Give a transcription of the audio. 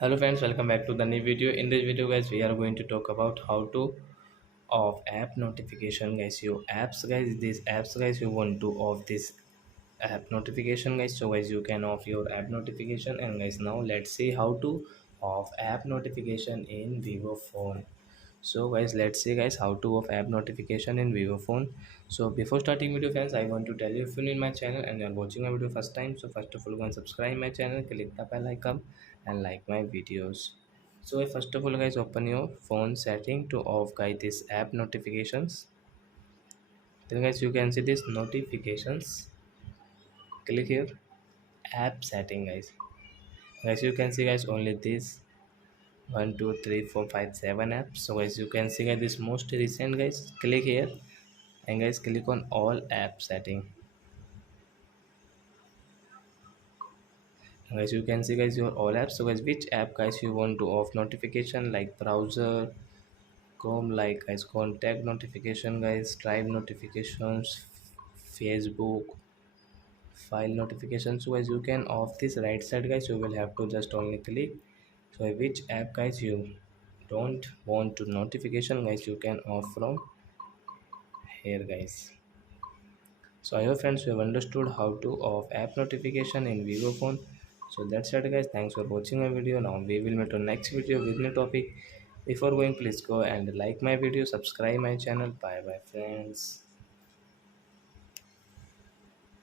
Hello friends, welcome back to the new video. In this video guys, we are going to talk about how to off app notification guys. Your apps guys, these apps guys, you want to off this app notification guys. So guys, you can off your app notification. And guys, now let's see how to off app notification in Vivo phone. So guys, let's see guys how to off app notification in Vivo phone. So before starting video friends, I want to tell you, if you're new in my channel and you're watching my video first time, so first of all go and subscribe my channel, click the bell icon and like my videos. So first of all guys, open your phone setting to off guys this app notifications. Then guys, you can see this notifications. Click here, app setting guys. Guys, you can see guys only this 1 2 3 4 5 7 apps. So guys, you can see guys this most recent guys. Click here and guys click on all app setting. And guys, you can see guys your all apps. So guys, which app guys you want to off notification, like browser, Chrome, like guys contact notification guys, drive notifications, Facebook, file notifications. So guys, you can off this right side guys. You will have to just only click. So which app guys you don't want to notification guys, you can off from here guys. So I hope friends you have understood how to off app notification in Vivo phone. So that's it guys, thanks for watching my video. Now we will meet on next video with new topic. Before going, please go and like my video, subscribe my channel. Bye bye friends.